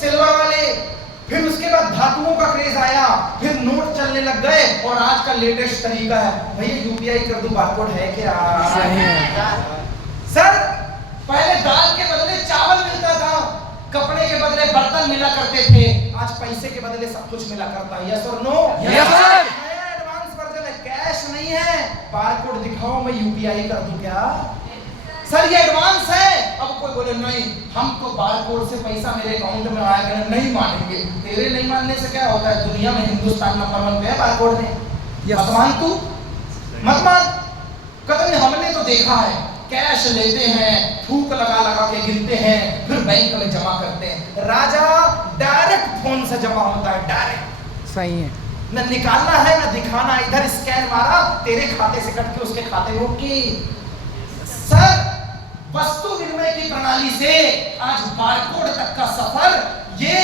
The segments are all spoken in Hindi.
सिल्वर वाले, फिर उसके बाद धातुओं का क्रेज आया, फिर नोट चलने लग गए, और आज का लेटेस्ट तरीका है भैया यूपीआई कर दूं, बारकोड है क्या? सर पहले दाल के बदले चावल मिलता था, कपड़े के बदले बर्तन मिला करते थे, आज पैसे के बदले सब कुछ मिला करता है। यस और no? Yes sir. Advance version है, कैश नहीं है, बारकोड दिखाओ मैं यूपीआई कर दूं क्या? सर ये एडवांस है। अब कोई बोले नहीं हम तो बारकोड से पैसा मेरे अकाउंट में आएगा, नहीं मानेंगे। तेरे नहीं मानने से क्या होता है, दुनिया में हिंदुस्तान नंबर 1 पे है बारकोड में। मत मान तू, मत मान। कतई हमने तो देखा है, कैश लेते हैं, थूक लगा लगा के गिनते हैं, फिर बैंक में जमा करते हैं। राजा डायरेक्ट फोन से जमा होता है, डायरेक्ट। सही है। न निकालना है न दिखाना, इधर स्कैन मारा, तेरे खाते से कट के उसके खाते में ओके। सर वस्तु विनिमय की प्रणाली से आज बारकोड तक का सफर, ये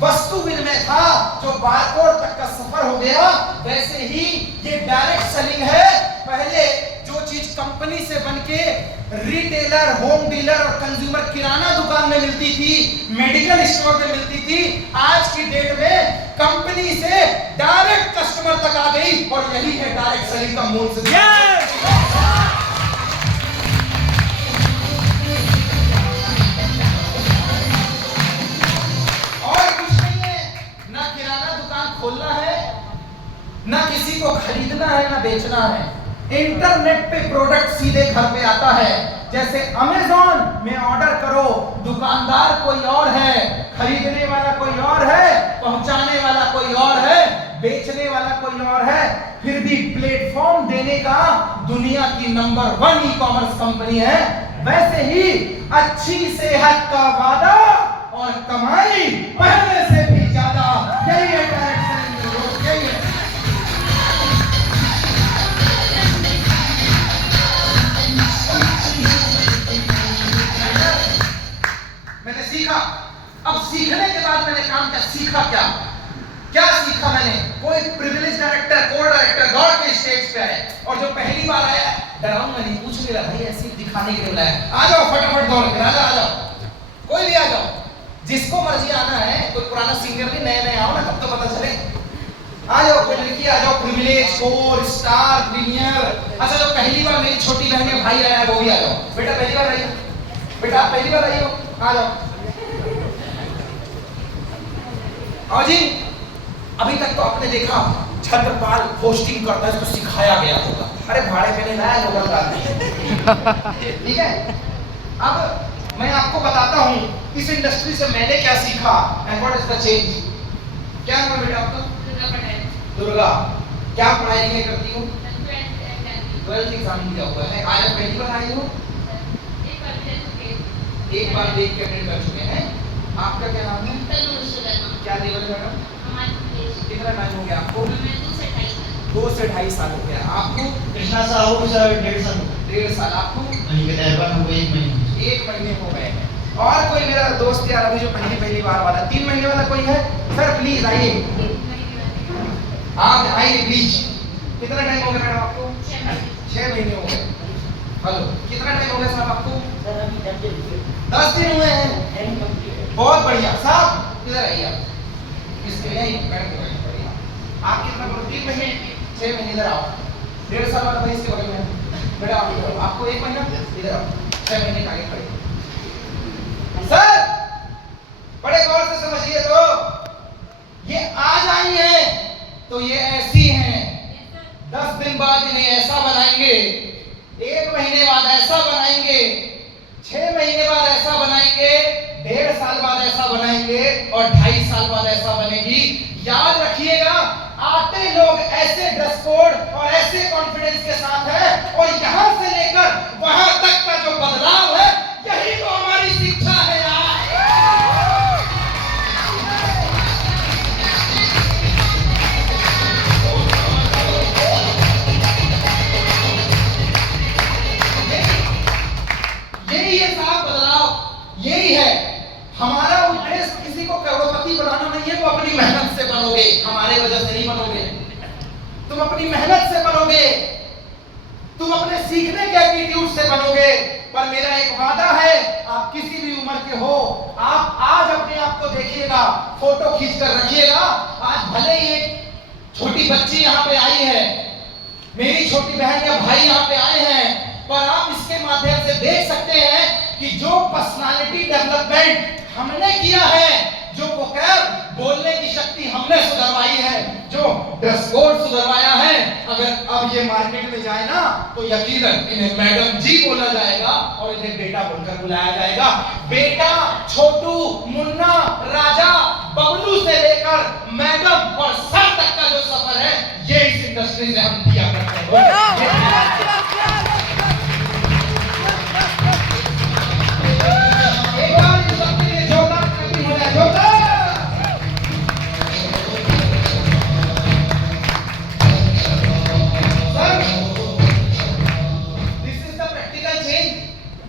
वस्तु विनिमय था जो बारकोड तक का सफर हो गया, वैसे ही ये डायरेक्ट सेलिंग है। पहले जो चीज कंपनी से बनके रिटेलर, होम डीलर और कंज्यूमर किराना दुकान में मिलती थी, मेडिकल स्टोर में मिलती थी, आज की डेट में कंपनी से डायरेक्ट कस्टमर तक आ गई, और यही है डायरेक्ट सेलिंग का मूल सिद्धांत। खोलना है ना, किसी को खरीदना है ना बेचना है, इंटरनेट पे प्रोडक्ट सीधे घर पे आता है। जैसे अमेज़न में ऑर्डर करो, दुकानदार कोई और है, खरीदने वाला कोई और है, पहुंचाने वाला कोई और है, बेचने वाला कोई और है, फिर भी प्लेटफॉर्म देने का दुनिया की नंबर 1 ई-कॉमर्स कंपनी है। वैसे ही अच्छी सेहत का वादा और कमाई पहले से भी ज्यादा, यही है डायरेक्ट सेलिंग में लोग, यही है। मैंने सीखा, अब सीखने के बाद मैंने काम क्या सीखा, क्या सीखा मैंने? कोई प्रिविलेज डायरेक्टर, को डायरेक्टर गॉड के स्टेज पे है, और जो पहली बार आया डराऊंगा नहीं, पूछ लिया भाई ऐसे दिखाने के लिए बुलाया, आ जाओ फटाफट दौड़ के, आ जाओ, कोई भी आ जाओ, जिसको मर्जी आना है। कोई पुराना सिंगर भी नए आओ ना, तब तो पता चले। आ जाओ, कोई लड़की आ जाओ, प्रिविलेज, कोर, स्टार, प्रीमियर। अच्छा जो पहली बार मेरी छोटी बहन के भाई आया है वो भी आ जाओ। बेटा पहली बार आई हो, बेटा आप पहली बार आई हो, आ जाओ। आओ जी। अभी तक तो आपने देखा छत्रपाल पोस्टिंग करता है, इसको सिखाया गया होगा, अरे भाड़े पे नहीं लाया लोगों का। ठीक है, अब मैं आपको बताता हूं इस इंडस्ट्री से मैंने क्या सीखा and what is the change. क्या नाम है बेटा आपका? दुर्गा पटेल। दुर्गा, क्या पढ़ाई लिखाई करती हो? 12th एग्जाम दिया हुआ है। आज पहली बार आई हो? एक बार देख के अटेंड कर चुके हैं। आपका क्या नाम है? क्या लेवल है मैडम? कितना टाइम हो गया आपको? 2 से 2.5 साल हो गया। आपको? कृष्णा साहू सर 1.5 साल। 1.5 साल। आपको? अनिकेत एरबान हो गए 1 महीने। 1 महीने हो गए हैं। और कोई मेरा दोस्त यार अभी जो पहली बार वाला 3 महीने वाला कोई है? सर प्लीज आइए, आप आइए प्लीज। कितना टाइम हो गया मैडम आपको? 6 महीने हो गए। हेलो, कितना टाइम हो गया साहब आपको? 10 दिन हुए हैं। बहुत बढ़िया साहब, इधर आइए आप, इसके लिए ही मैडम को बैठना पड़ेगा। आप कितना बोलो? 3 महीने, 6 महीने। इधर आओ। 1.5 साल वाला भाई इसके बगल में बेटा, आपको 1 महीना, इधर आओ। 6 महीने आगे खड़े। सर बड़े गौर से समझिए, तो ये आज आई है तो ये ऐसी हैं, 10 दिन बाद इन्हें ऐसा बनाएंगे, 1 महीने बाद ऐसा बनाएंगे, 6 महीने बाद ऐसा बनाएंगे, 1.5 साल बाद ऐसा बनाएंगे, और 2.5 साल बाद ऐसा बनेगी। याद रखिएगा, आते लोग ऐसे ड्रेस कोड और ऐसे कॉन्फिडेंस के साथ है, और यहां से लेकर वहां तक का जो बदलाव है, यही तो हमारी शिक्षा है यार। यही है साहब बदलाव, यही है हमारा उद्देश्य। किसी को करोड़पति बनाना नहीं है, वो अपनी मेहनत से बनोगे, हमारे वजह से नहीं बनोगे। तुम अपनी मेहनत से बनोगे, तुम अपने सीखने के एटीट्यूड से बनोगे। पर मेरा एक वादा है, आप किसी भी उम्र के हो, आप आज अपने आप को खींच कर रखिएगा। आज भले ही एक छोटी बच्ची यहाँ पे आई है, मेरी छोटी बहन या भाई यहाँ पे आए हैं, पर आप इसके माध्यम से देख सकते हैं कि जो पर्सनालिटी डेवलपमेंट हमने किया है, जो वोकैब बोलने की शक्ति हमने सुधरवाई है, जो ड्रेस कोड सुधरवाया है, अगर अब ये मार्केट में जाए ना तो यकीनन इन्हें मैडम जी बोला जाएगा और इन्हें बेटा बोलकर बुलाया जाएगा। बेटा, छोटू, मुन्ना, राजा, बबलू से लेकर मैडम और सर तक का जो सफर है, ये इस इंडस्ट्री से हम किया करते हैं।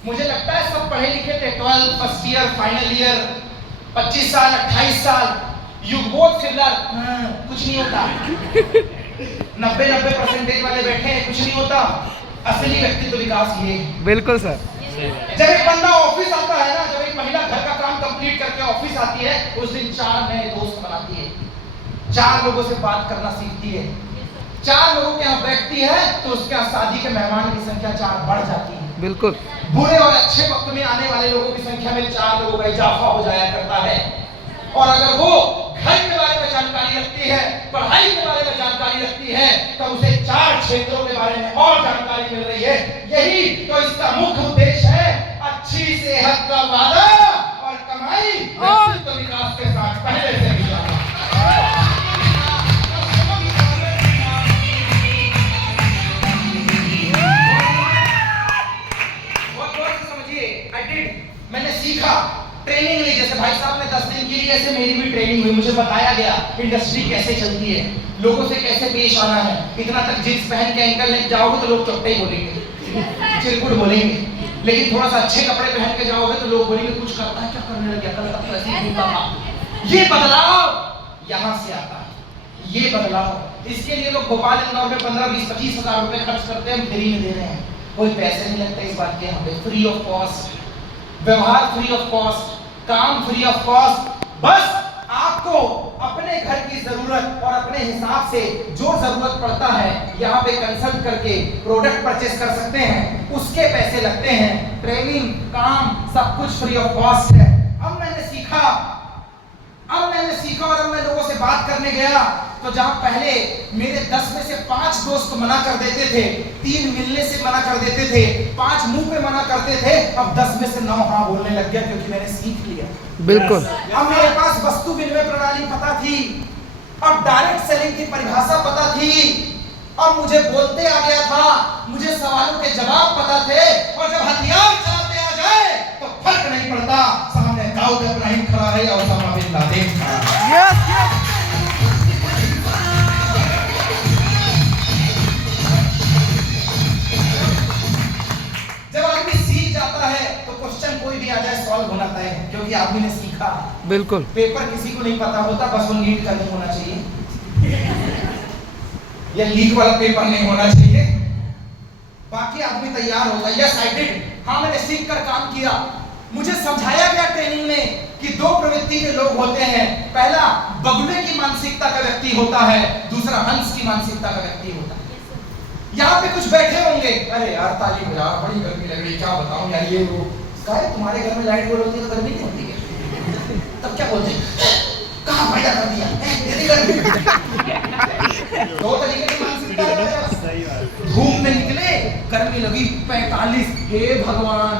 मुझे लगता है सब पढ़े लिखे थे, 12 फर्स्ट ईयर, फाइनल ईयर, 25 साल, 28 साल, यू बोथ सिमिलर, कुछ नहीं होता। 90% वाले बैठे हैं, कुछ नहीं होता। असली व्यक्तित्व विकास ये है। बिल्कुल सर। जब एक बंदा ऑफिस आता है ना, जब एक महिला घर का काम कंप्लीट करके ऑफिस आती है, उस दिन 4 नए दोस्त बनाती है, 4 लोगों से बात करना सीखती है, 4 लोगों के यहाँ बैठती है तो उसके यहाँ शादी के मेहमान की संख्या 4 बढ़ जाती है। बिल्कुल। बुरे और अच्छे वक्त में आने वाले लोगों की संख्या में 4 लोगों का इजाफा हो जाया करता है। और अगर वो घर के बारे में जानकारी रखती है, पढ़ाई के बारे में जानकारी रखती है, तो उसे 4 क्षेत्रों के बारे में और जानकारी मिल रही है। यही तो इसका मुख्य उद्देश्य है, अच्छी सेहत का वादा और कमाई व्यक्तित्व विकास के साथ पहले से भी जाना। मैंने सीखा, ट्रेनिंग ली, जैसे भाई साहब ने 10 दिन के लिए, ऐसे मेरी भी ट्रेनिंग हुई। मुझे बताया गया इंडस्ट्री कैसे चलती है, लोगों से कैसे पेश आना है। इतना तक जींस पहन के एंकल लेके जाओगे तो लोग चौपटे ही बोलेंगे, चिरकुट बोलेंगे, लेकिन थोड़ा सा अच्छे कपड़े पहन के जाओगे तो लोग बोलेंगे कुछ करता है, क्या करने लग गया, कल तक तो ऐसे ही घूमता था। ये बदलाव यहाँ से आता है, ये बदलाव। इसके लिए लोग भोपाल इंदौर में 15, 20, 25 हजार रुपए खर्च करते हैं, हम फ्री में दे रहे हैं, कोई पैसे नहीं लगते इस बात के, हमें फ्री ऑफ कॉस्ट, व्यवहार फ्री ऑफ कॉस्ट, काम फ्री ऑफ कॉस्ट। बस आपको अपने घर की जरूरत और अपने हिसाब से जो जरूरत पड़ता है यहाँ पे कंसल्ट करके प्रोडक्ट परचेस कर सकते हैं, उसके पैसे लगते हैं। ट्रेनिंग, काम, सब कुछ फ्री ऑफ कॉस्ट है। अब मैंने सीखा और अब मैं लोगों से बात करने गया तो जहां पहले मेरे 10 में से 5 दोस्त मना कर देते थे, 3 मिलने से मना कर देते थे, 5 मुंह पे मना करते थे, अब 10 में से 9 हाँ बोलने लग गया, क्योंकि मैंने सीख लिया। बिल्कुल। अब मेरे पास वस्तु विनिमय प्रणाली पता थी, अब डायरेक्ट सेलिंग की परिभाषा पता थी, अब मुझे बोलते आ गया था, मुझे सवालों के जवाब पता थे। और जब हथियार चलाते आ जाए तो फर्क नहीं पड़ता, सामने दाऊद इब्राहिम खड़ा है और ओसामा बिन लादेन खड़ा है। जब आदमी सीख जाता है तो क्वेश्चन कोई भी आ जाए सॉल्व होना तय है, क्योंकि आदमी ने सीखा है। बिल्कुल। पेपर किसी को नहीं पता होता, बस वो नीट का नहीं होना चाहिए या लीक वाला पेपर नहीं होना चाहिए, बाकी आदमी तैयार होगा। यस आई डिड, हाँ मैंने सीख कर काम किया। मुझे समझाया गया ट्रेनिंग में कि 2 प्रवृत्ति के लोग होते हैं, पहला बगुले की मानसिकता का व्यक्ति होता है, दूसरा हंस की मानसिकता का व्यक्ति होता है। यहाँ पे कुछ बैठे होंगे, अरे यार ताली बजा, बड़ी गर्मी लग रही, क्या बताऊं यार, ये वो काहे तुम्हारे घर में लाइट गोल होती है तो गर्मी नहीं होती है, तब क्या बोलते हैं, कहाँ पैदा कर दिया इतनी गर्मी। 2 तरीके की मानसिकता है। धूप में निकले, गर्मी लगी 45, हे भगवान,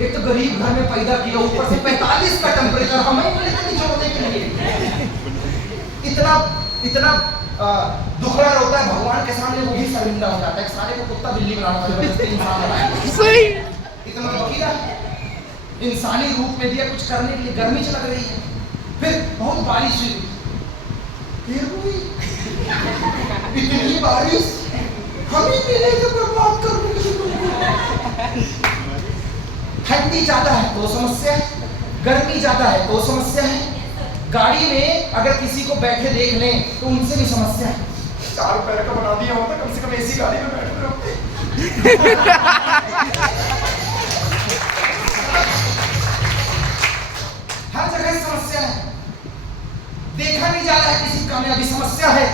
एक तो गरीब घर में पैदा किया, ऊपर से 45 का टेम्परेचर, हमें नहीं छोड़ने के लिए इतना दुखड़ा होता है। भगवान के सामने वो भी शर्मिंदा हो जाता है, सारे को कुत्ता बिल्ली बनाना पड़ता है, इंसान बनाया सही, इतना वकीला इंसानी रूप में दिया कुछ करने के लिए। गर्मी लग रही है, फिर बहुत बारिश हुई, फिर हुई इतनी बारिश, हम ही मिले तो बर्बाद करने के लिए। ठंडी ज्यादा है तो समस्या है, गर्मी ज्यादा है तो समस्या है। गाड़ी में अगर किसी को बैठे देख लें तो उनसे भी समस्या है। 4 पैर का बना दिया होता, कम से कम एसी गाड़ी में बैठ रहे होते। हर जगह समस्या है। देखा नहीं जा रहा है किसी कामयाबी, समस्या है।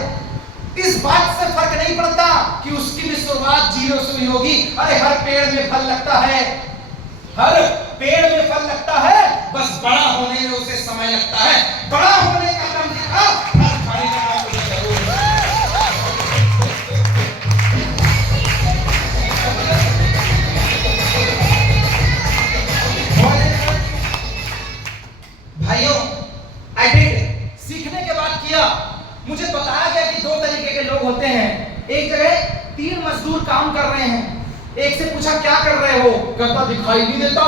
इस बात से फर्क नहीं पड़ता कि उसकी भी शुरुआत 0 से हुई होगी। अरे हर पेड़ में फल लगता है, हर पेड़ में फल लगता है, बस बड़ा होने में उसे समय लगता है। बड़ा होने का काम देखा, फल खाने का काम उसे जरूर है। भाइयों, आई डिड, सीखने के बाद किया। मुझे बताया गया कि 2 तरीके के लोग होते हैं। एक जगह 3 मजदूर काम कर रहे हैं। एक से पूछा क्या कर रहे हो? कहता दिखाई नहीं देता,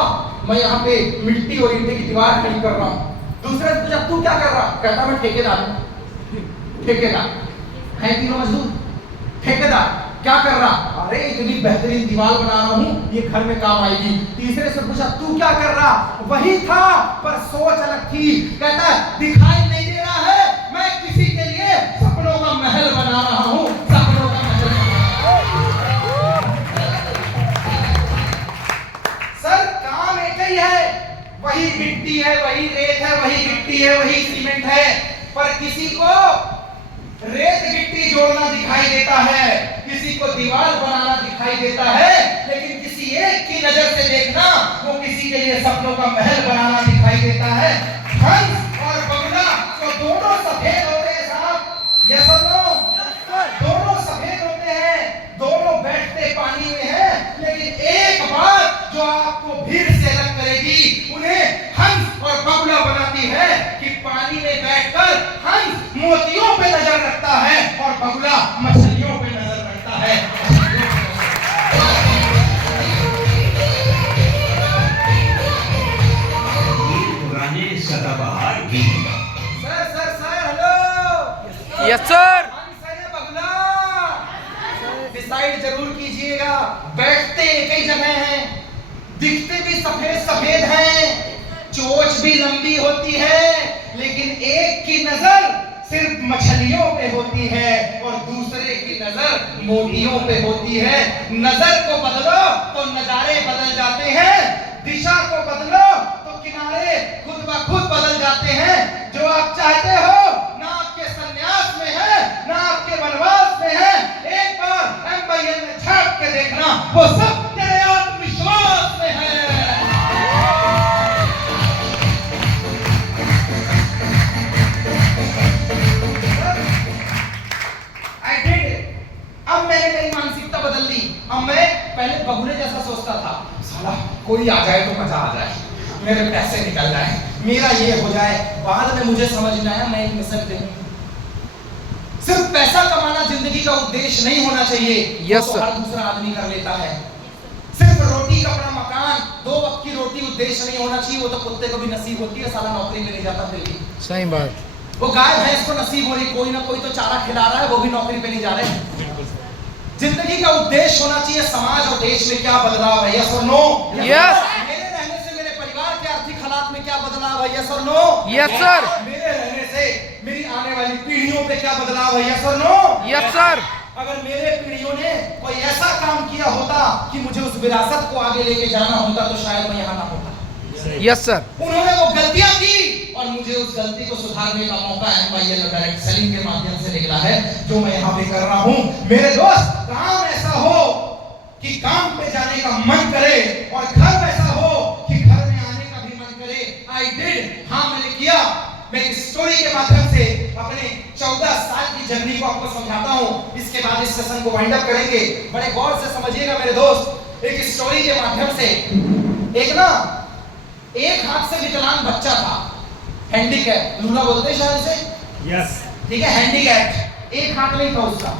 मैं यहाँ पे मिट्टी और ईंटे की दीवार खड़ी कर रहा हूँ। दूसरे से पूछा तू क्या कर रहा? कहता मैं ठेकेदार हूँ। ठेकेदार है, तीनों मजदूर। ठेकेदार क्या कर रहा? अरे इतनी बेहतरीन दीवार बना रहा हूँ, ये घर में काम आएगी। तीसरे से पूछा तू क्या कर रहा? वही था पर सोच अलग थी। कहता है दिखाई नहीं दे रहा है, मैं किसी के लिए सपनों का महल बना रहा हूँ। सपनों का महल। सर काम एक ही है, वही मिट्टी है, वही रेत है, वही गिट्टी है, वही सीमेंट है, पर किसी को रेत गिट्टी जोड़ना दिखाई देता है, किसी को दीवार बनाना दिखाई देता है, लेकिन किसी एक की नजर से देखना वो किसी के लिए सपनों का महल बनाना दिखाई देता है। हंस और बगुला तो दोनों सफेद होते हैं साहब, यस और नो? दोनों सफेद होते हैं, दोनों बैठते पानी में हैं, लेकिन एक बात जो आपको भीड़ से अलग करेगी, उन्हें हंस और बगुला बनाती है कि पानी में बैठकर हंस मोतियों पे नजर रखता है और बगुला मछलियों पे नजर रखता है। पुराने सदाबहार गीत। Sir hello. Yes sir. हंस है या बगुला? डिसाइड जरूर कीजिएगा। बैठते एक ही जगह हैं, दिखते भी सफेद सफेद हैं, चोंच भी लंबी होती है, लेकिन एक की नजर सिर्फ मछलियों पे होती है और दूसरे की नजर मोतियों पे होती है। नजर को बदलो तो नजारे बदल जाते हैं, दिशा को बदलो तो किनारे खुद ब खुद बदल जाते हैं। जो आप चाहते हो ना आपके संन्यास में है, ना आपके वनवास में है। एक बार एम्पायर में झांक के देखना, वो सब तेरे आत्मविश्वास में है। अब मैंने मेरी मानसिकता बदल ली। अब मैं पहले बगुले जैसा सोचता था, साला कोई आ जाए तो मजा आ जाए, मेरे पैसे निकल जाए, मेरा ये हो जाए। बाद में मुझे समझ में आया मैं एक मिसल पे हूं। सिर्फ पैसा कमाना जिंदगी का उद्देश्य नहीं होना चाहिए। यस तो हर दूसरा आदमी कर लेता है। सिर्फ रोटी कपड़ा मकान 2 वक्त की रोटी उद्देश्य नहीं होना चाहिए। वो तो कुत्ते को भी नसीब होती है, साला नौकरी में नहीं जाता फिर भी। सही बात। वो गाय भैंस को नसीब हो रही, कोई ना कोई तो चारा खिला रहा है, वो भी नौकरी पे नहीं जा रहे। जिंदगी का उद्देश्य होना चाहिए समाज और देश में क्या बदलाव है, यस और नो? यस। मेरे रहने से मेरे परिवार के आर्थिक हालात में क्या बदलाव है, यस और नो? Yes sir. मेरे रहने से मेरी आने वाली पीढ़ियों पे क्या बदलाव है, यस और नो? Yes sir. अगर मेरे पीढ़ियों ने कोई ऐसा काम किया होता कि मुझे उस विरासत को आगे लेके जाना होता तो शायद मैं यहाँ ना होता। Yes sir. उन्होंने वो गलतियां की और मुझे उस गलती को सुधारने का मौका एम्पायर डायरेक्ट सेलिंग के माध्यम से निकला है, जो मैं यहाँ पे कर रहा हूँ। मेरे दोस्त, काम ऐसा हो कि काम पे जाने का मन करे और घर ऐसा हो कि घर में आने का भी मन करे। आई डिड, हाँ मैंने किया। मैं एक स्टोरी के माध्यम से अपने 14 साल की जर्नी को आपको समझाता हूँ। इसके बाद इस सेशन को वाइंड अप करेंगे। बड़े गौर से समझिएगा मेरे दोस्त। एक स्टोरी के माध्यम से एक हाथ से विकलांग बच्चा था, हैंडीकैप, लूला बोलते हैं शायद इसे। यस। ठीक है, हैंडीकैप, एक हाथ नहीं था उसका।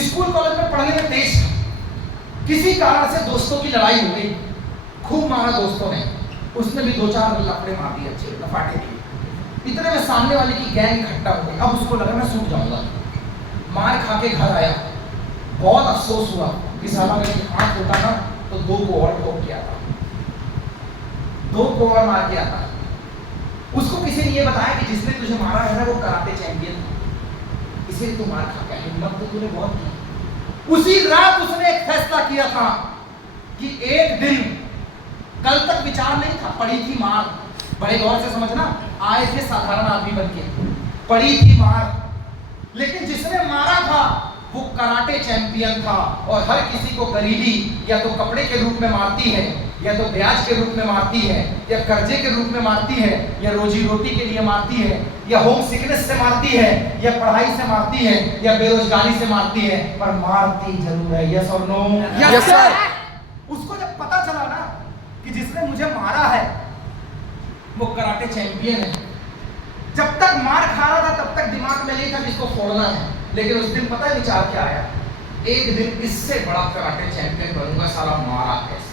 स्कूल कॉलेज में पढ़ने में तेज था। किसी कारण से दोस्तों की लड़ाई हो गई, खूब मारा दोस्तों ने, उसने भी 2-4 लफड़े मार दिए, अच्छे लफाटे दिए। इतने में सामने वाले की गैंग इकट्ठा हो गई। अब उसको लगा मैं सूट जाऊंगा, मार खा के घर आया। बहुत अफसोस हुआ कि साला मेरी हाथ होता ना तो 2 को और ठोक के आता, 2 को और मार के आता। उसको किसी ने ये बताया कि जिसने तुझे मारा है ना वो कराटे चैंपियन था, इसलिए तू मार खा गया। हिम्मत तो तूने बहुत की। उसी रात उसने एक फैसला किया था कि एक दिन, कल तक विचार नहीं था, पड़ी थी मार। बड़े गौर से समझना, आए थे साधारण आदमी बन के, पड़ी थी मार, लेकिन जिसने मारा था वो कराटे चैंपियन था। और हर किसी को गरीबी या तो कपड़े के रूप में मारती है, या तो ब्याज के रूप में मारती है, या कर्जे के रूप में मारती है, या रोजी रोटी के लिए मारती है, या होम सिकनेस से मारती है, या पढ़ाई से मारती है, या बेरोजगारी से मारती है, पर मारती जरूर है। यस और नो? Yes sir. उसको जब पता चला ना कि जिसने मुझे मारा है वो कराटे चैंपियन है, जब तक मार खा रहा था तब तक दिमाग में नहीं था कि इसको फोड़ना है, लेकिन उस दिन पता है विचार क्या आया? एक दिन इससे बड़ा कराटे चैंपियन बनूंगा, साला मारा कैसे।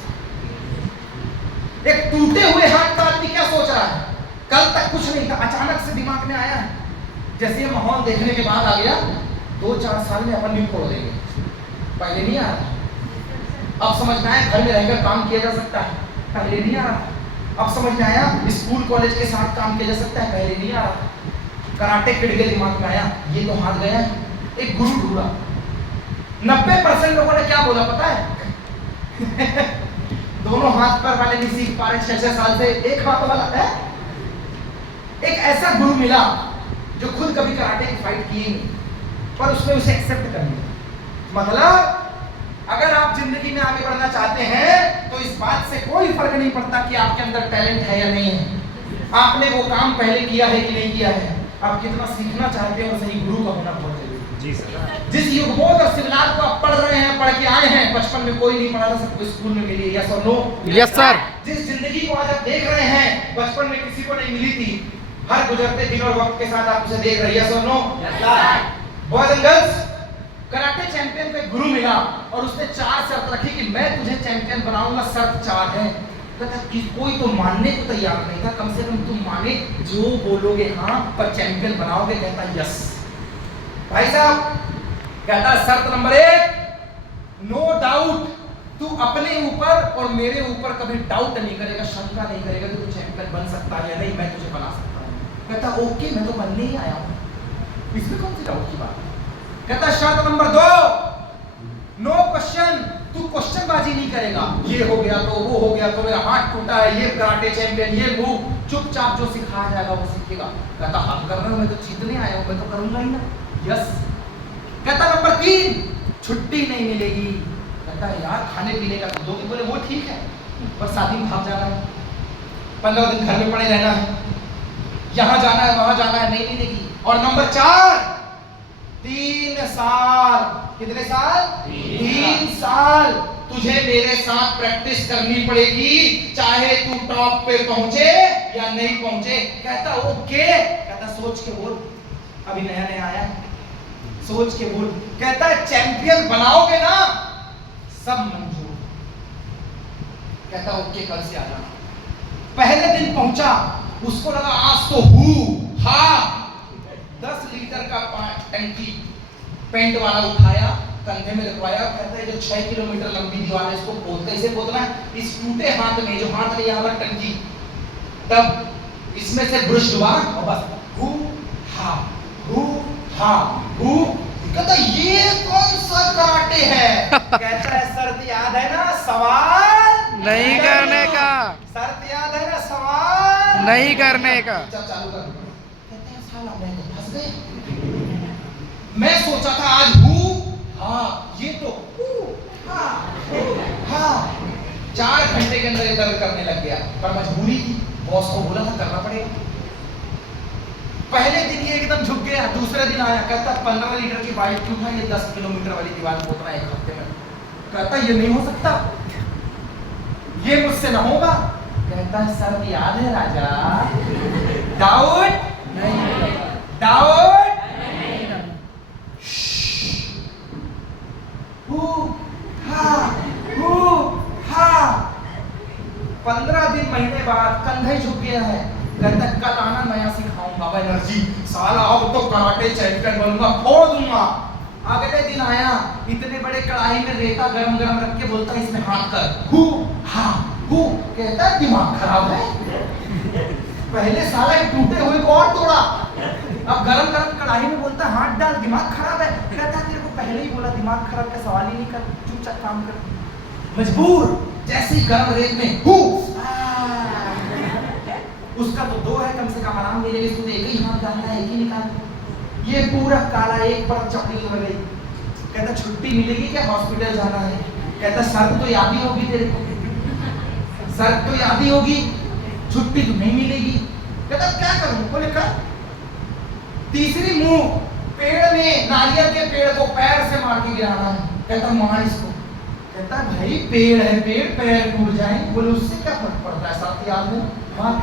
एक टूटे हुए हाथ का आदमी क्या सोच रहा है? कल तक कुछ नहीं था, अचानक से दिमाग में आया है। जैसे ये माहौल देखने के बाद आ गया, 2-4 साल में अपन भी फोड़ देंगे। पहले नहीं आ रहा, अब समझ में आया घर में रहकर काम किया जा सकता है, पहले नहीं आ रहा। अब समझ में आया स्कूल कॉलेज के साथ काम किया जा सकता है, पहले नहीं आ रहा। कराटे किट के दिमाग में आया, ये तो हाथ गया। एक गुरु ढूंढा। 90% लोगों ने क्या बोला पता है? दोनों हाथ पर वाले नहीं सीख पा रहे 6-6 साल से, एक हाथ वाला है। एक ऐसा गुरु मिला जो खुद कभी कराटे की फाइट की नहीं, पर उसने उसे एक्सेप्ट कर लिया। मतलब अगर आप जिंदगी में आगे बढ़ना चाहते हैं तो इस बात से कोई फर्क नहीं पड़ता कि आपके अंदर टैलेंट है या नहीं है, आपने वो काम पहले किया है कि नहीं किया है, आप कितना सीखना चाहते हैं और सही गुरु का होना बहुत जरूरी है। जी सर। जिस युगबोध और सिद्धांत को आप पढ़ रहे हैं, पढ़ के आए हैं, बचपन में कोई नहीं पढ़ा था, सबको स्कूल में मिली है। यस और नो? Yes sir. जिस जिंदगी को आज आप देख रहे हैं, बचपन में किसी को नहीं मिली थी। हर गुजरते दिन और वक्त के साथ आप उसे देख रहे हैं। यस और no? Boys and girls, karate champion को एक गुरु मिला और उसने 4 शर्त रखी कि मैं तुझे चैंपियन बनाऊंगा। शर्त 4 है। कहता कि कोई तो मानने को तैयार नहीं था, कम से कम तुम माने, जो बोलोगे हाँ, पर चैंपियन बनाओगे। कहता यस। भाई साहब कहता शर्त नंबर 1, नो डाउट, तू अपने ऊपर और मेरे ऊपर कभी डाउट नहीं करेगा, शंका नहीं करेगा कि तू चैंपियन बन सकता है या नहीं, मैं तुझे बना सकता हूँ। कहता ओके, मैं तो बनने ही आया हूँ, इसमें कौन सी डाउट की बात है। कहता शर्त नंबर 2, नो क्वेश्चन, तू क्वेश्चनबाजी नहीं करेगा, ये हो गया तो वो हो गया तो मेरा हाथ टूटा है, ये कराटे चैंपियन, ये मूव, चुपचाप जो सिखाया जाएगा वो सीखेगा। कहता हाथ कर रहा हूं, मैं तो जीतने आया हूं, मैं तो करूंगा ही ना। यस। कहता नंबर 3, छुट्टी नहीं मिलेगी। कहता यार खाने पीने का तो दोगे, बोले वो ठीक है, पर शादी में भाग जाना है, 15 दिन घर में पड़े रहना है, यहाँ जाना है वहां जाना है, नहीं मिलेगी। और नंबर 4, 3 साल। कितने साल? 3 साल तुझे मेरे साथ प्रैक्टिस करनी पड़ेगी, चाहे तू टॉप पे पहुंचे या नहीं पहुंचे। कहता ओके। कहता सोच के बोल, अभी नया नया आया, सोच के बोल। कहता चैंपियन बनाओगे ना, सब मंजूर। कहता ओके, कल से आ जाना। पहले दिन पहुंचा, उसको लगा आज तो हा 10 लीटर का टंकी पेंट वाला उठाया, कंधे में रखवाया। कहता है जो 6 किलोमीटर लंबी दीवार है इसको खोद, कैसे खोदना है? इस टूटे हाथ में, जो हाथ में यहाँ वाला टंकी, तब इसमें से ब्रश डुबा और बस हु हा हु हा हु। कहता ये कौन सा कराटे है? कहता है शर्त याद है ना, सवाल नहीं करने का। शर्त याद है ना, सवाल नहीं करने का। चालू कर। कहते हैं साला मैं तो फंस गया, मैं सोचा था आज हूँ हाँ, ये तो हाँ। 4 घंटे के अंदर ये दर्द करने लग गया, पर मजबूरी थी, बॉस को बोला था करना पड़ेगा। पहले दिन ये एकदम झुक गया, दूसरे दिन आया, कहता 15 लीटर की बाइक क्यों था, ये 10 किलोमीटर वाली दीवार खोदना 1 हफ्ते में। कहता ये नहीं हो सकता, ये मुझसे ना होगा। कहता सर याद है राजा, डाउट नहीं, डाउट 15 दिन महीने बाद कंधे झुक गया है। कहता कल आना, नया सिखाऊंगा एनर्जी, साला अब तो कराटे चैंपियन बनूंगा, फोड़ दूंगा। अगले दिन आया, इतने बड़े कढ़ाई में रेता गरम गरम रख के बोलता इसमें हाथ कर, हु हा हु। कहता दिमाग खराब है, पहले साला एक टूटे हुए को और तोड़ा, अब गरम गरम कढ़ाई में बोलता हाथ डाल, दिमाग खराब है। कहता तेरे को पहले ही बोला दिमाग खराब का सवाल ही नहीं कर, चुपचाप काम कर। मजबूर, जैसे ही गरम रेत में हु, उसका तो 2 है, कम से कम आराम मिलेगी, इसको एक ही हाथ डालना है, एक ही निकाल। ये पूरा काला एक पर चपड़ी उड़ गई। कहता छुट्टी मिलेगी क्या, हॉस्पिटल जाना है। कहता शर्त तो याद ही होगी तेरे को, शर्त तो याद ही होगी, छुट्टी तो नहीं मिलेगी। कहता क्या करूं, बोले कर। तीसरी मुंह, पेड़ में नारियल के पेड़ को पैर से मार के गिराना है। कहता मार इसको। कहता भाई पेड़ है, पेड़ पैर टूट जाए, बोले उससे क्या फर्क पड़ता है, साथ याद है मार।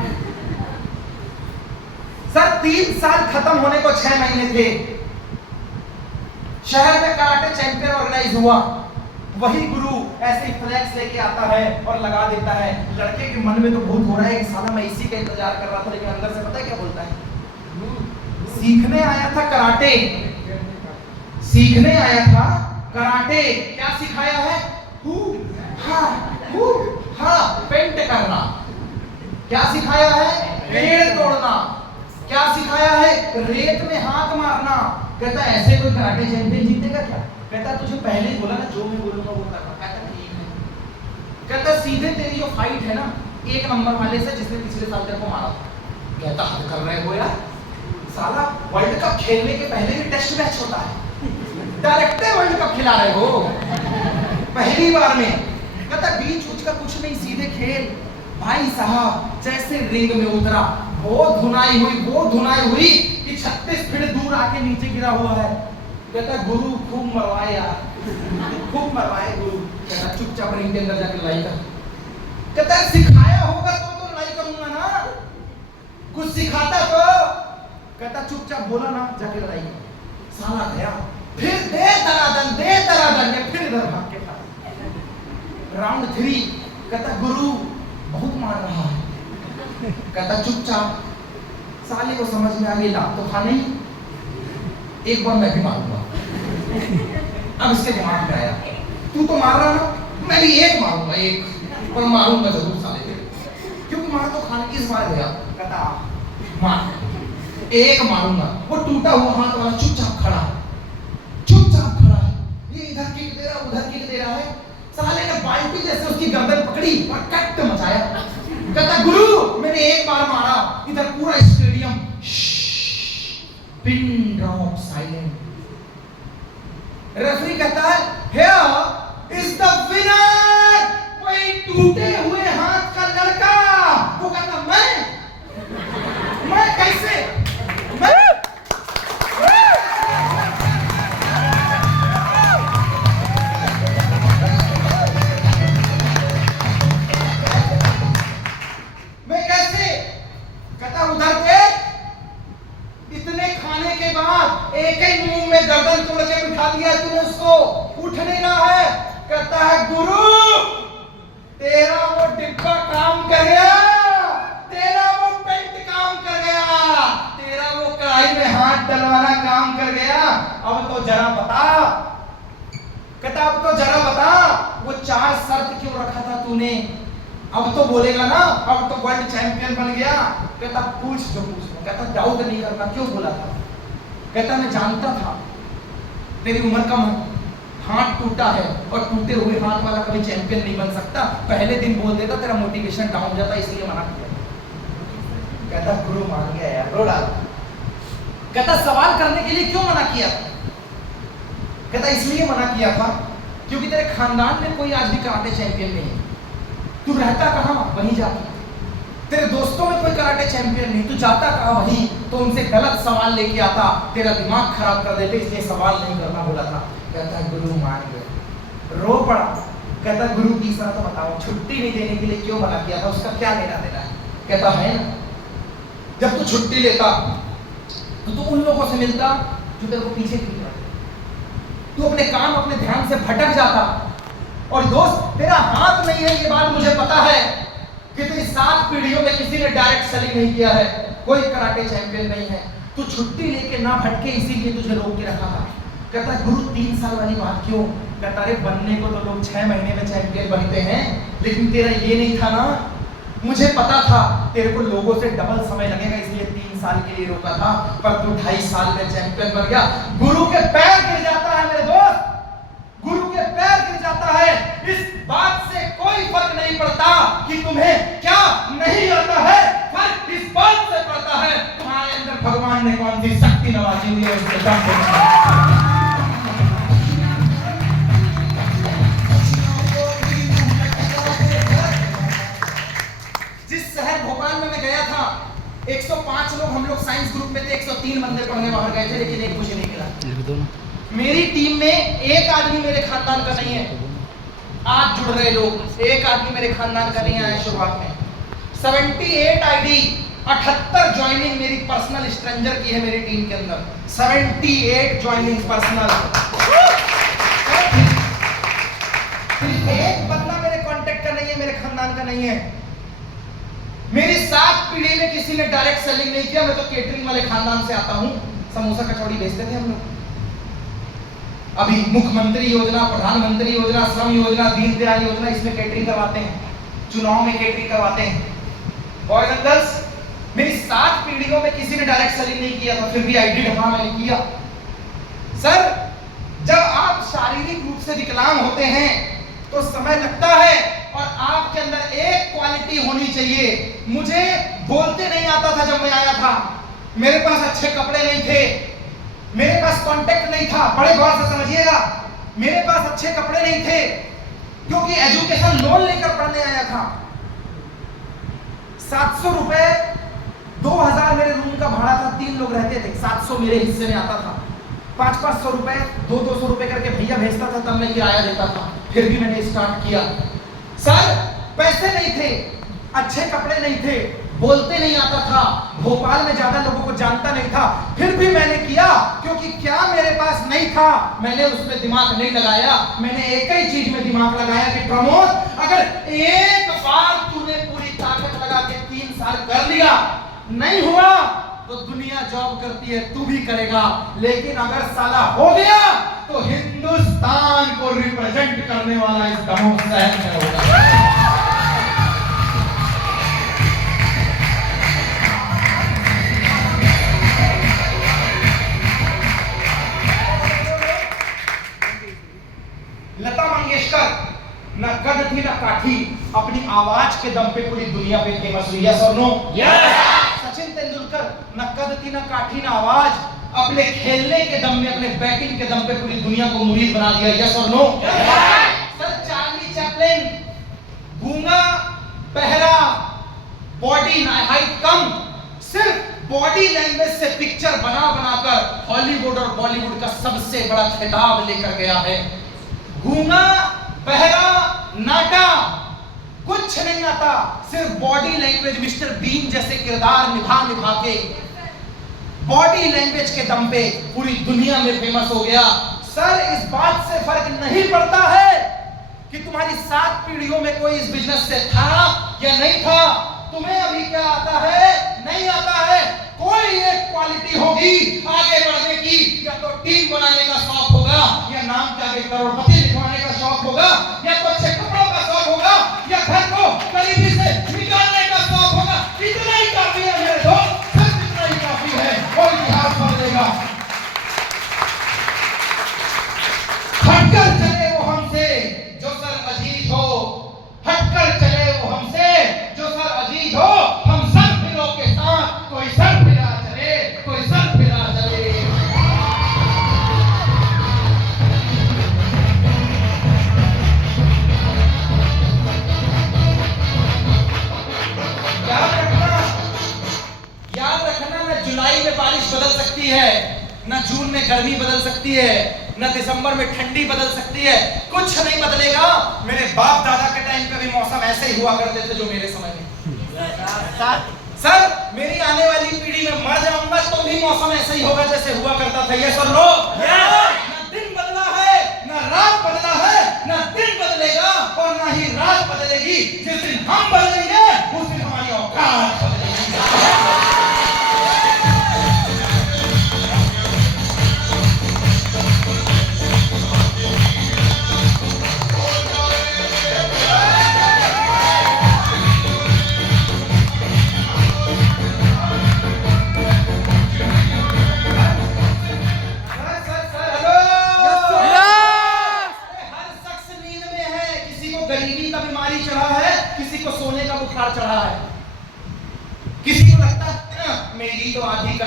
सर 3 साल खत्म होने को 6 महीने थे। शहर में कराटे चैंपियन ऑर्गेनाइज हुआ। वही गुरु ऐसे फ्लैक्स लेके आता है और लगा देता है। लड़के के मन में तो बहुत हो रहा है कि साला मैं इसी का इंतजार कर रहा था, लेकिन अंदर से पता है क्या बोलता है, सीखने आया था कराटे, सीखने आया था कराटे। क्या सिखाया है, पेंट करना। क्या सिखाया है, पेड़ तोड़ना। क्या सिखाया है, रेत में हाथ मारना। कहता ऐसे कोई कराटे चैंपियन जीतेगा क्या। कहता तुझे पहले ही बोला ना, जो मैं बोलूंगा वो करना। कहता ठीक है। कहता सीधे तेरी जो फाइट है ना 1 नंबर वाले से जिसने पिछले साल तेरे को मारा था। कहता हद कर रहे हो यार, साला वर्ल्ड कप खेलने के पहले भी टेस्ट मैच होता है, डायरेक्ट वर्ल्ड कप खिला रहे हो पहली बार में। कहता बीच उच का कुछ नहीं, सीधे खेल। भाई साहब जैसे रिंग में उतरा, वो धुनाई हुई कि 36 फीट दूर आके नीचे गिरा हुआ है। कहता गुरु खूब मरवाए यार, खूब मरवाए गुरु। कहता चुपचाप रिंग के अंदर जाके लड़ाई कर। कहता सिखाया होगा तो लड़ाई करूंगा ना, कुछ सिखाता तो। कहता चुपचाप बोला ना, जाके लड़ाई कर। साला गया, फिर दे दरादन, ये फिर इधर भाग के था। राउंड 3। कहता गुरु बहुत मार रहा है। कहता चुपचाप, साले को समझ में आ गई लात तो खा नहीं, एक बार मैं भी मारूंगा। अब इसके दिमाग में आया, तू तो मार रहा ना, मैं भी एक मारूंगा, एक पर मारूंगा जरूर साले को, क्योंकि मार तो खाने की इस बार गया। कहता मार, एक मारूंगा। वो टूटा हुआ हाथ वाला चुपचाप खड़ा है, ये इधर किक दे रहा, उधर किक दे रहा है। साले ने बाल्टी जैसे उसकी गर्दन पकड़ी और कट मचाया। कहता गुरु मैंने एक बार मारा, इधर पूरा stadium pin drop silent. Referee कहता है हियर इज द विनर, वही टूटे हुए हाथ का लड़का। वो कहता मैं कैसे, एक ही मुंह में गर्दन तोड़ के बिठा दिया तूने उसको, उठने ना है। कहता है गुरु तेरा वो डिब्बा काम कर गया, तेरा वो पेंट काम कर गया, तेरा वो कढ़ाई में हाथ डलवाना काम कर गया। अब तो जरा बता। कहता अब तो जरा बता, वो 4 शर्त क्यों रखा था तूने, अब तो बोलेगा ना, अब तो वर्ल्ड चैंपियन बन गया। कहता पूछ जो पूछना। कहता डाउट नहीं करना, क्यों बोला था। कहता मैं जानता था तेरी उम्र कम है, हाथ टूटा है और टूटे हुए हाथ वाला कभी चैंपियन नहीं बन सकता। पहले दिन बोल देता तेरा मोटिवेशन डाउन जाता, इसलिए मना किया। कहता गुरु मान गया यार, रो डाला। कहता सवाल करने के लिए क्यों मना किया था। कहता इसलिए मना किया था क्योंकि तेरे खानदान में कोई आज भी कराटे चैंपियन नहीं है। तू रहता कहाँ वहीं जाता, तेरे दोस्तों में कोई कराटे चैंपियन नहीं, तू जाता कहाँ वहीं, तो उनसे गलत सवाल लेके आता, तेरा दिमाग खराब कर देते, इसलिए सवाल नहीं करना बोला था। कहता है गुरु मान गए, रो पड़ा। कहता गुरु तीसरा तो बताओ, छुट्टी नहीं देने के लिए क्यों मना किया था, उसका क्या लेना देना है। कहता है ना, जब तू छुट्टी लेता तो तू उन लोगों से मिलता जो तेरे को पीछे पीट रहे, तू अपने काम अपने ध्यान से भटक जाता। और दोस्त तेरा हाथ नहीं है, ये बात मुझे पता है कि तेरी 7 पीढ़ियों में किसी ने डायरेक्ट सेलिंग नहीं किया है, कोई कराटे चैंपियन नहीं है। तू छुट्टी लेके ना भटके, इसीलिए तुझे रोक के रखा था। कहता गुरु 3 साल वाली बात क्यों। कहता अरे बनने को तो लोग 6 महीने में चैंपियन बनते हैं, लेकिन तेरा ये नहीं था ना, मुझे पता था तेरे को लोगों से डबल समय लगेगा, इसलिए 3 साल के लिए रोका था, पर तू 2.5 साल में चैंपियन बन गया। गुरु के पैर गिर जाता है मेरे दोस्त, गुरु के पैर गिर जाता है। इस बात से कोई फर्क नहीं पड़ता कि तुम्हें क्या नहीं आता है, फर्क इस बात से पड़ता है तुम्हारे अंदर भगवान भगवान ने कौन सी शक्ति नवाजी हुई है उसके दम पे। जिस शहर भोपाल में मैं गया था 105 लोग हम लोग साइंस ग्रुप में थे, 103 बंदे पढ़ने बाहर गए थे, लेकिन एक मुझे नहीं मिला। मेरी टीम में एक आदमी मेरे खानदान का नहीं है। आज जुड़ रहे लोग, एक आदमी मेरे खानदान का नहीं आया शुरुआत में। 78 आईडी, 78 ज्वाइनिंग मेरी पर्सनल स्ट्रेंजर की है मेरी टीम के अंदर। 78 ज्वाइनिंग पर्सनल। सिर्फ एक बंदा मेरे कांटेक्ट का नहीं है, मेरे खानदान का नहीं है। मेरी 7 पीढ़ी में किसी ने डायरेक्ट सेलिंग नहीं किया। मैं तो केटरिंग वाले खानदान से आता हूं। समोसा कचौड़ी बेचते थे हम लोग। अभी मुख्यमंत्री योजना, प्रधानमंत्री योजना, श्रम योजना, दीनदयाल योजना, इसमें केटरिंग करवाते हैं, चुनाव में केटरिंग करवाते हैं। बॉयज एंड गर्ल्स, मेरी 7 पीढ़ियों में किसी ने डायरेक्ट सेलिंग नहीं किया था, फिर भी आई डिड, हाँ मैंने किया। सर, जब आप शारीरिक रूप से विकलांग होते हैं तो समय लगता है, और आपके अंदर एक क्वालिटी होनी चाहिए। मुझे बोलते नहीं आता था जब मैं आया था, मेरे पास अच्छे कपड़े नहीं थे, मेरे पास कांटेक्ट नहीं था। बड़े गौर से समझिएगा, मेरे पास अच्छे कपड़े नहीं थे क्योंकि एजुकेशन लोन लेकर पढ़ने आया था। 700 रुपए 2000 मेरे रूम का भाड़ा था, 3 लोग रहते थे, 700 मेरे हिस्से में आता था। 500 रुपए 200 रुपए करके भैया भेजता था, तब मैं किराया देता था। फिर भी मैंने स्टार्ट किया। सर, पैसे नहीं थे, अच्छे कपड़े नहीं थे, बोलते नहीं आता था, भोपाल में ज्यादा लोगों को जानता नहीं था, फिर भी मैंने किया। क्योंकि क्या मेरे पास नहीं था, मैंने उसमें दिमाग नहीं लगाया। मैंने एक ही चीज में दिमाग लगाया कि प्रमोद, अगर एक बार तूने पूरी ताकत लगा के 3 साल कर लिया, नहीं हुआ तो दुनिया जॉब करती है, तू भी करेगा। लेकिन अगर साला हो गया तो हिंदुस्तान को रिप्रेजेंट करने वाला इस दमोह शहर में होगा। लता मंगेशकर न कद थी न काठी, अपनी आवाज के दम पे पूरी दुनिया पे फेमस हुई। यस और नो? यस। सचिन तेंदुलकर न कद थी न काठी न आवाज, अपने खेलने के दम में, अपने बैटिंग के दम पे पूरी दुनिया को मुरीद बना दिया। यस और नो? सर, चार्ली चैपलिन गूंगा, बहरा, बॉडी हाइट कम, सिर्फ बॉडी लैंग्वेज से पिक्चर बना बनाकर हॉलीवुड और बॉलीवुड का सबसे बड़ा खिताब लेकर गया है। गूंगा, बहरा, नाटा, कुछ नहीं आता, सिर्फ बॉडी लैंग्वेज मिस्टर बीन जैसे किरदार निभा के बॉडी लैंग्वेज के दम पे पूरी दुनिया में फेमस हो गया। सर, इस बात से फर्क नहीं पड़ता है कि तुम्हारी 7 पीढ़ियों में कोई इस बिजनेस से था या नहीं था। तुम्हें अभी क्या आता है, नहीं आता है, कोई एक क्वालिटी होगी आगे बढ़ने की। या तो टीम बनाने का शौक होगा, या नाम के आगे करोड़पति लिखवाने का शौक होगा, या तो अच्छे कपड़ों का शौक होगा, या घर को गरीबी से निकालने का शौक होगा। इतना ही काफी है मेरे दोस्त, सिर्फ इतना ही काफी है, और इतिहास बदलेगा। हटकर चले वो हमसे जो सर अजीज हो, हटकर चले वो हमसे जो सर अजीज हो। हम सर फिरों के साथ, कोई सर फिरा चले, कोई सर फिरा चले। याद रखना, न जुलाई में बारिश बदल सकती है, न जून में गर्मी बदल सकती है, न दिसंबर में ठंडी बदल सकती है, कुछ नहीं बदलेगा। मेरे बाप दादा के टाइम पे भी मौसम ऐसे ही हुआ करते थे जो मेरे समय में। सर, मेरी आने वाली पीढ़ी में मर जाऊंगा तो भी मौसम ऐसे ही होगा जैसे हुआ करता था। यस और नो? न दिन बदला है, न रात बदला है, न दिन बदलेगा और न ही रात बदलेगी। जिस दिन हम बदलेंगे उस दिन हमारी औकात बदलेगी। गरीबी का बीमारी चढ़ा है, किसी को सोने का बुखार चढ़ा है।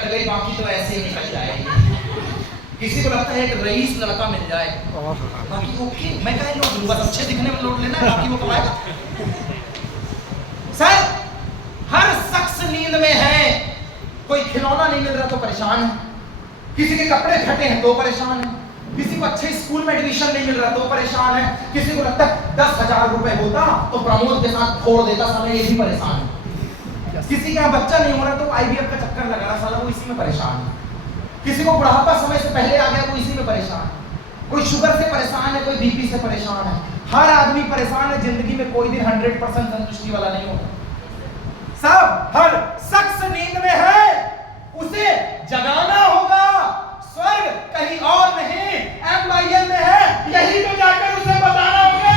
कट गई, बाकी तो ऐसे ही निकल जाएगी। किसी को लगता है एक रईस लड़का मिल जाए, बाकी ओके, मैं कहीं लोड लूंगा, अच्छे दिखने में लोड लेना है, बाकी वो कमाएगा। सर, हर शख्स नींद में है। कोई खिलौना नहीं मिल रहा तो परेशान है, किसी के कपड़े फटे हैं तो परेशान है, किसी को अच्छे स्कूल में एडमिशन नहीं मिल रहा तो परेशान है, किसी को लगता है 10,000 रुपए होता तो प्रमोद के साथ फोड़ देता, साला ये भी परेशान है। किसी के यहाँ बच्चा नहीं हो रहा तो IVF का चक्कर लगा रहा, साला वो इसी में परेशान है। किसी को बुढ़ापा समय से पहले आ गया वो इसी में परेशान है। कोई शुगर से परेशान है, कोई BP से परेशान है। हर आदमी परेशान है। जिंदगी में कोई दिन 100% संतुष्टि वाला नहीं होता। सब हर शख्स नींद में है, उसे जगाना होगा। स्वर्ग कहीं और नहीं, MYL में है, यही तो जाकर उसे बताना होगा।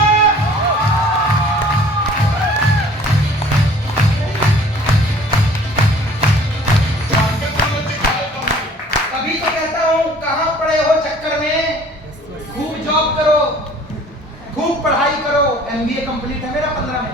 तभी तो कहता हूं, कहां पड़े हो चक्कर में, खूब जॉब करो, खूब पढ़ाई करो। MBA कंप्लीट है मेरा 15 में।